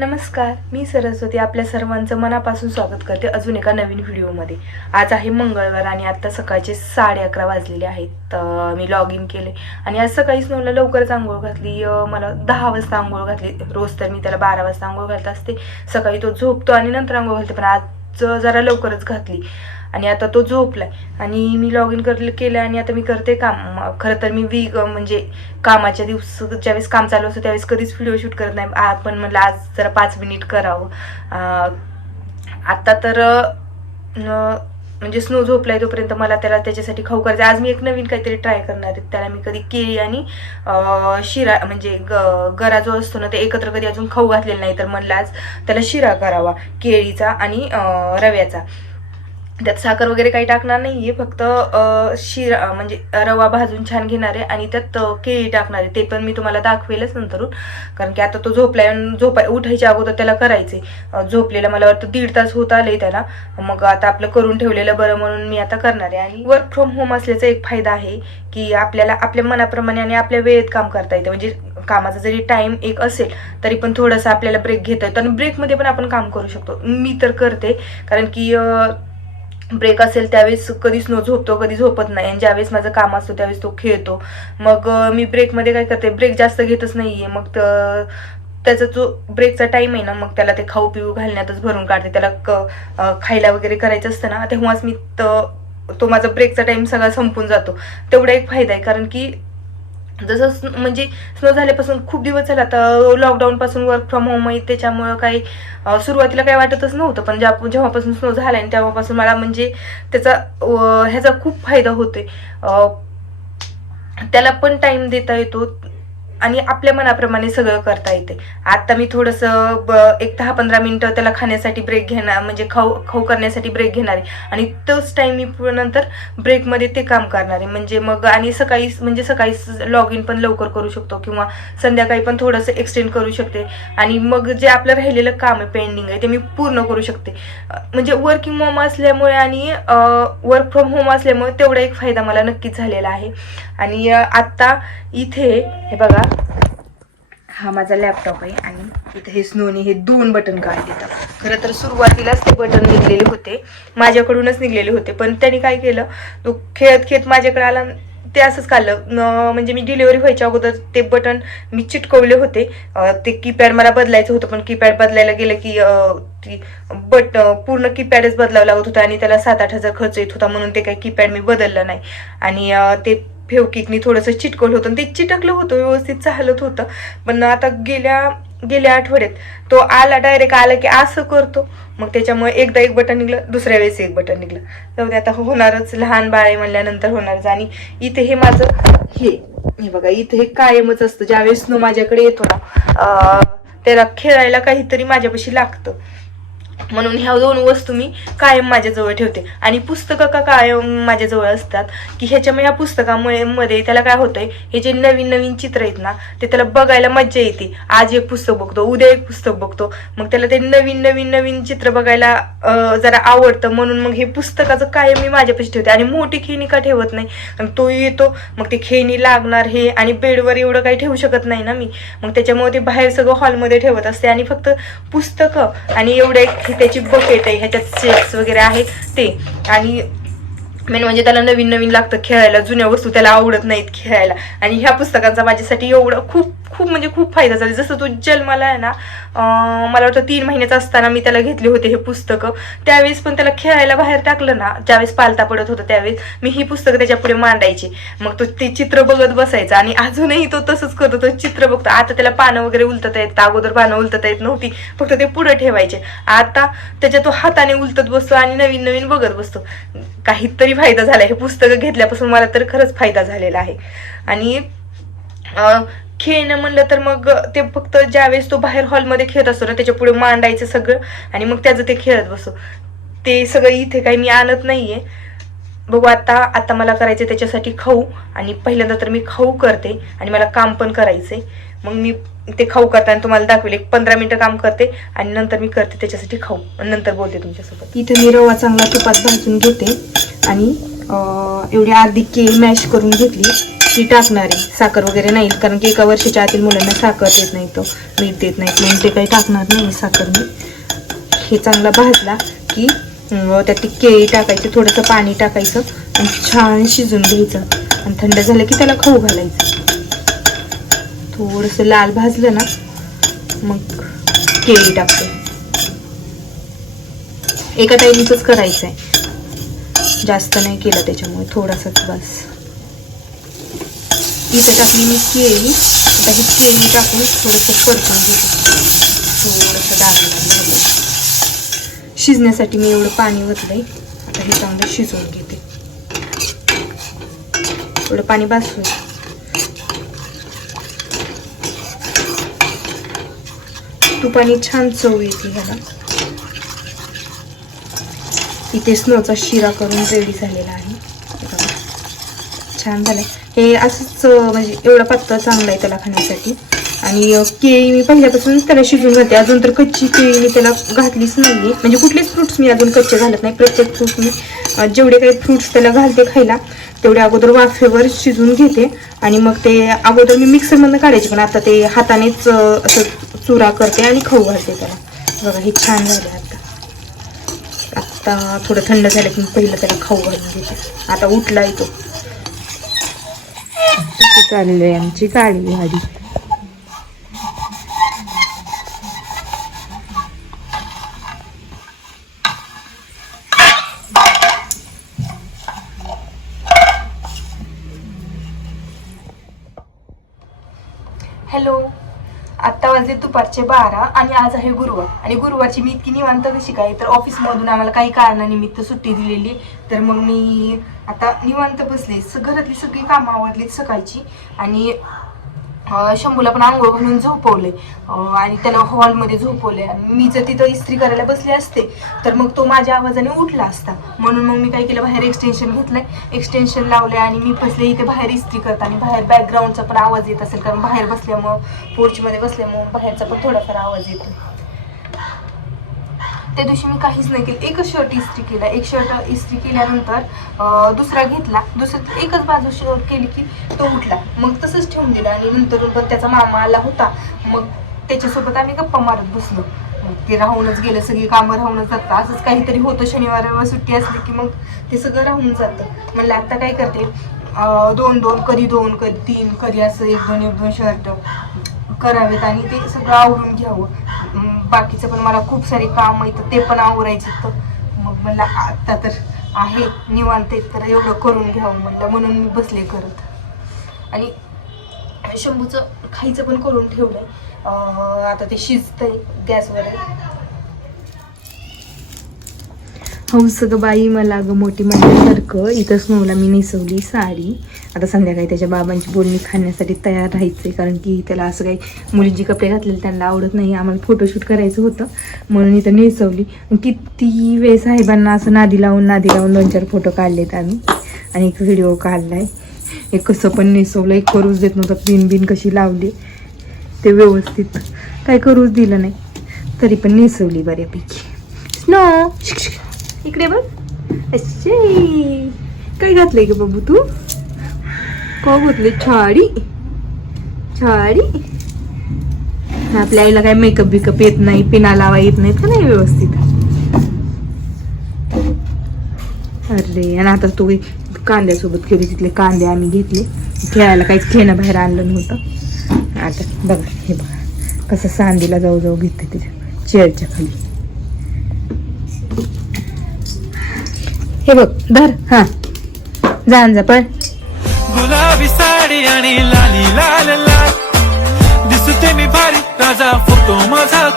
नमस्कार, मी सरस्वती आपल्या सर्वांचं मनापासून स्वागत करते अजून एका नवीन व्हिडिओमध्ये। आज आहे मंगळवार आणि आता सकाळचे 11:30 वाजलेले आहेत। मी लॉग इन केले आणि आज सकाळीच नऊला लवकरच आंघोळ घातली। मला 10 वाजता आंघोळ घातली। रोज तर मी त्याला 12 वाजता आंघोळ घालत असते। सकाळी तो झोपतो आणि नंतर आंघोळ घालते, पण आज जरा लवकरच घातली आणि आता तो झोपलाय आणि मी लॉग इन केलं आणि आता मी करते काम। खरं तर मी म्हणजे कामाच्या ज्यावेळेस काम चालू असतं त्यावेळेस कधीच व्हिडिओ शूट करत नाही। आपण म्हणलं आज जरा 5 मिनिट करावं। आता तर म्हणजे स्नो झोपलाय तोपर्यंत मला त्याच्यासाठी खाऊ करायचं। आज मी एक नवीन काहीतरी ट्राय करणार आहे। त्याला मी कधी केळी आणि शिरा म्हणजे गरा जो असतो ना ते एकत्र कधी अजून खाऊ घातलेलं नाही, तर म्हणलं आज त्याला शिरा करावा केळीचा आणि रव्याचा। त्यात साखर वगैरे काही टाकणार नाहीये, फक्त शिरा म्हणजे रवा भाजून छान घेणार आहे आणि त्यात केळी टाकणार आहे। ते पण मी तुम्हाला दाखवेलच नंतरून, कारण की आता तो उठायच्या अगोदर त्याला करायचे। झोपलेला मला वाटतं 1.5 तास होत आले त्याला, मग आता आपलं करून ठेवलेलं बरं म्हणून मी आता करणार आहे। आणि वर्क फ्रॉम होम असल्याचा एक फायदा आहे की आपल्याला आपल्या मनाप्रमाणे आणि आपल्या वेळेत काम करता येतं। म्हणजे कामाचा जरी टाइम एक असेल तरी पण थोडंसं आपल्याला ब्रेक घेता येतो आणि ब्रेकमध्ये पण आपण काम करू शकतो। मी तर करते, कारण की ब्रेक असेल त्यावेळेस कधी स्नो झोपतो कधी झोपत नाही आणि ज्यावेळेस माझं काम असतं त्यावेळेस तो खेळतो। मग मी ब्रेकमध्ये काय करते, ब्रेक जास्त घेतच नाहीये। मग त्याचा जो ब्रेकचा टाइम आहे ना, मग त्याला ते खाऊ पिऊ घालण्यातच भरून काढते। त्याला खायला वगैरे करायचं असतं ना, तेव्हाच मी तो माझा ब्रेकचा टाइम सगळा संपून जातो। तेवढा एक फायदा आहे, कारण की जसं म्हणजे स्नो झाल्यापासून खूप दिवस झाला, आता लॉकडाऊन पासून वर्क फ्रॉम होम आहे त्याच्यामुळं काही सुरुवातीला काही वाटतच नव्हतं, पण जेव्हापासून स्नो झाला आणि तेव्हापासून मला म्हणजे ह्याचा खूप फायदा होतोय। त्याला पण टाइम देता येतो आणि आपल्या मनाप्रमाणे सगळं करता येते। आता मी थोडंसं एक 10-15 मिनिटं त्याला खाण्यासाठी ब्रेक घेणार, म्हणजे खाऊ करण्यासाठी ब्रेक घेणार आहे आणि तोच टाइम मी नंतर ब्रेकमध्ये ते काम करणार आहे। म्हणजे मग आणि सकाळी लॉग इन पण लवकर करू शकतो किंवा संध्याकाळी पण थोडंसं एक्सटेंड करू शकते आणि मग जे आपलं राहिलेलं काम आहे पेंडिंग आहे ते मी पूर्ण करू शकते। म्हणजे वर्किंग मॉम असल्यामुळे आणि वर्क फ्रॉम होम असल्यामुळे तेवढा एक फायदा मला नक्कीच झालेला आहे। आणि आता इथे हे बघा, हा माझा लॅपटॉप आहे आणि इथे हे स्नोने हे 2 बटन काढले। खरं तर सुरुवातीलाच ते बटन निघलेले होते, माझ्याकडूनच निघलेले होते, पण त्यांनी काय केलं, तो खेळत माझ्याकडे आला ते असंच काढलं। म्हणजे मी डिलिव्हरी व्हायच्या अगोदर ते बटन मी चिटकवले होते। ते कीपॅड मला बदलायचं होतं, पण कीपॅड बदलायला गेलं की पूर्ण कीपॅडच बदलावं लागत होतं आणि त्याला 7-8 हजार खर्च येत होता, म्हणून ते काही कीपॅड मी बदललं नाही। आणि ते फेवकिकनी थोडंसं चिटकवलं होतं, ते चिटकलं होतं, व्यवस्थित चालत होतं। पण आता गेल्या आठवड्यात तो डायरेक्ट आला की असं करतो, मग त्याच्यामुळे एकदा एक बटन निघलं, दुसऱ्या वेळेस एक बटन निघलं। तर आता होणारच, लहान बाळ आहे म्हणल्यानंतर होणारच। आणि इथे हे माझं हे बघा, इथे हे कायमच असतं, ज्यावेळेस स्नो माझ्याकडे येतो ना त्याला खेळायला काहीतरी माझ्यापाशी लागतं, म्हणून ह्या 2 वस्तू मी कायम माझ्याजवळ ठेवते। आणि पुस्तकं का कायम माझ्याजवळ असतात की ह्याच्यामुळे ह्या पुस्तकामध्ये त्याला काय होतंय, हे जे नवीन चित्र आहेत ना ते त्याला बघायला मज्जा येते। आज एक पुस्तक बघतो, उद्या एक पुस्तक बघतो, मग त्याला ते नवीन चित्र बघायला जरा आवडतं, म्हणून मग हे पुस्तकाचं कायम मी माझ्यापाशी ठेवते। आणि मोठी खेळणी का ठेवत नाही, आणि तो येतो मग ते खेळणी लागणार हे, आणि बेडवर एवढं काही ठेवू शकत नाही ना मी, मग त्याच्यामुळे ते बाहेर सगळं हॉलमध्ये ठेवत असते। आणि फक्त पुस्तकं आणि एवढे त्याची बकेट आहे, ह्याच्यात सेट्स वगैरे आहे ते। आणि मेन म्हणजे त्याला नवीन लागतं खेळायला, जुन्या वस्तू त्याला आवडत नाहीत खेळायला। आणि ह्या पुस्तकांचा माझ्यासाठी एवढं खूप फायदा झाला। जसं तो जन्माला आहे ना, मला वाटतं 3 महिन्याचा असताना मी त्याला घेतले होते हे पुस्तकं। त्यावेळेस पण त्याला खेळायला बाहेर टाकलं ना, ज्यावेळेस पालता पडत होतं त्यावेळेस मी ही पुस्तकं त्याच्या पुढे मांडायची, मग तो ते चित्र बघत बसायचा। आणि अजूनही तो तसंच करतो, तो चित्र बघतो। आता त्याला पानं वगैरे उलटता येत, अगोदर पानं उलटता येत नव्हती, फक्त ते पुढे ठेवायचे। आता त्याच्या तो हाताने उलटत बसतो आणि नवीन बघत बसतो। काहीतरी फायदा झाला हे पुस्तकं घेतल्यापासून, मला तर खरंच फायदा झालेला आहे। आणि खेळणं म्हणलं तर मग ते फक्त ज्यावेळेस तो बाहेर हॉलमध्ये खेळत असतो ना त्याच्या पुढे मांडायचं सगळं आणि मग त्याचं ते खेळत बसतो। ते सगळं इथे काही मी आणत नाहीये। बघू आता मला करायचं त्याच्यासाठी खाऊ, आणि पहिल्यांदा तर मी खाऊ करते आणि मला काम पण करायचंय। मग मी ते खाऊ करताना तुम्हाला दाखवेल, एक 15 मिनिटं काम करते आणि नंतर मी करते त्याच्यासाठी खाऊ आणि नंतर बोलते तुमच्यासोबत। इथे मी रवा चांगला तुपात भाजून घेते आणि एवढी अर्धी केळी मॅश करून घेतली वर्षी टाकणार आहे, साखर वगैरे नाही, कारण की 1 वर्षाच्या आतील मुलांना साखर देत नाही, तो मीठ देत नाहीत, म्हणून ते काही टाकणार नाही साखर मी. हे चांगला भाजला की त्यात ती केळी टाकायची, थोडंसं पाणी टाकायचं आणि छान शिजून घ्यायचं आणि थंड झालं की त्याला खाऊ घालायचं. थोडंसं लाल भाजलं ना मग केळी टाकते. एका टाइमच करायचं आहे, जास्त नाही केलं त्याच्यामुळे थोडासाच बस. इथे टाकली मी केळी. आता ही केळी टाकून थोडंसं परतून घेते, थोडंसं डाळ शिजण्यासाठी मी एवढं पाणी ओतलंय. आता हे चांगलं शिजवून घेते, एवढं पाणी बासून. तुपाणी छान चव येते ह्याला. इथे स्नोचा शिरा करून रेडी झालेला आहे, छान झालाय. हे असंच म्हणजे एवढा पातळ चांगला आहे त्याला खाण्यासाठी. आणि केळी मी पहिल्यापासून त्याला शिजून घालते, अजून तर कच्ची केळी मी त्याला घातलीच नाही. म्हणजे कुठलेच फ्रुट्स मी अजून कच्चे घालत नाही. प्रत्येक फ्रूट मी जेवढे काही फ्रुट्स त्याला घालते खायला तेवढे अगोदर वाफेवर शिजून घेते आणि मग ते अगोदर मी मिक्सरमधून काढायचे, पण आता ते हातानेच असं चुरा करते आणि खाऊ घालते त्याला. बघा हे छान झालं. आता थोडं थंड झालं की पहिलं त्याला खाऊ घालून घेते. आता उठला येतो. चाललंय आमची गाडी गाडी. हॅलो, आत्ता वाजले दुपारचे 12 आणि आज आहे गुरुवार. आणि गुरुवारची मी इतकी निवांत कशी काय, तर ऑफिसमधून आम्हाला काही कारणानिमित्त सुट्टी दिलेली. तर मग मी आता निवांत बसले, घरातली सगळी कामं आवरली सकाळची. आणि शंभूला पण आंघोळ घालून झोपवले आणि त्याला हॉलमध्ये झोपवले. आणि मी जर तिथं इस्त्री करायला बसले असते तर मग तो माझ्या आवाजाने उठला असता. म्हणून मग मी काय केलं, बाहेर एक्सटेन्शन घेतलंय, एक्सटेन्शन लावले आणि मी बसले इथे बाहेर इस्त्री करता. आणि बाहेर बॅकग्राऊंडचा पण आवाज येत असेल, कारण बाहेर बसल्यामुळं, पोर्चमध्ये बसल्यामुळं बाहेरचा पण थोडाफार आवाज येतो. त्या दिवशी मी काहीच नाही केलं, एकच शर्ट इस्त्री केला. एक शर्ट इस्त्री केल्यानंतर दुसरा घेतला, एकच बाजू शर्ट केली की तो उठला. मग तसंच ठेवून दिलं आणि नंतर पण त्याचा मामा आला होता, मग त्याच्यासोबत आम्ही गप्पा मारत बसलो. ते राहूनच गेलं, सगळी कामं राहूनच जातं. असंच काहीतरी होतं, शनिवार सुट्टी असली की मग ते सगळं राहून जातं. म्हणलं आता काय करते, 2-2 कधी 2 कधी 3 कधी असं 1-2 शर्ट करावेत आणि ते सगळं आवरून घ्यावं. बाकीचं पण मला खूप सारे काम आहेत, ते पण आवरायचं. तर मग म्हणलं आता तर आहे निवांत, तर एवढं करून घ्यावं म्हणलं, म्हणून मी बसले करत. आणि शंभूचं खायचं पण करून ठेवलंय, आता ते शिजतंय गॅसवर. हौस ग बाई मला ग मोठी म्हणल्यासारखं. इथं स्नोला मी नेसवली साडी. आता संध्याकाळी त्याच्या बाबांची बोलणी खाण्यासाठी तयार राहायचे, कारण की त्याला असं काही मुलींची कपडे घातलेले त्यांना आवडत नाही. आम्हाला फोटोशूट करायचं होतं म्हणून इथं नेसवली. किती वेळ साहेबांना असं नादी लावून 2-4 फोटो काढलेत आम्ही आणि एक व्हिडिओ काढलाय. एक कसं पण नेसवलं, एक करूच देत नव्हतं. बिन कशी लावली ते व्यवस्थित काय करूच दिलं नाही, तरी पण नेसवली बऱ्यापैकी. स्नो इकडे बघ, असे काय घातलंय ग बाबू तू? का घातले? छाडी छाडी. आपल्या आईला काय मेकअप बिकअप येत नाही, पिना लावा येत नाहीत का नाही व्यवस्थित. अरे आणि आता तू कांद्यासोबत गेली, तिथले कांदे आम्ही घेतले. खेळायला काहीच खेळणं बाहेर आणलं नव्हतं. आता बघा हे बघा कसं सांदीला जाऊ जाऊ घेते त्याच्या चेअरच्या खाली. हे बघ धर, हा जा पण. गुलाबी साडी आणि लाली लाल लाल दिसते मी भारी, ताजा फोटो माझा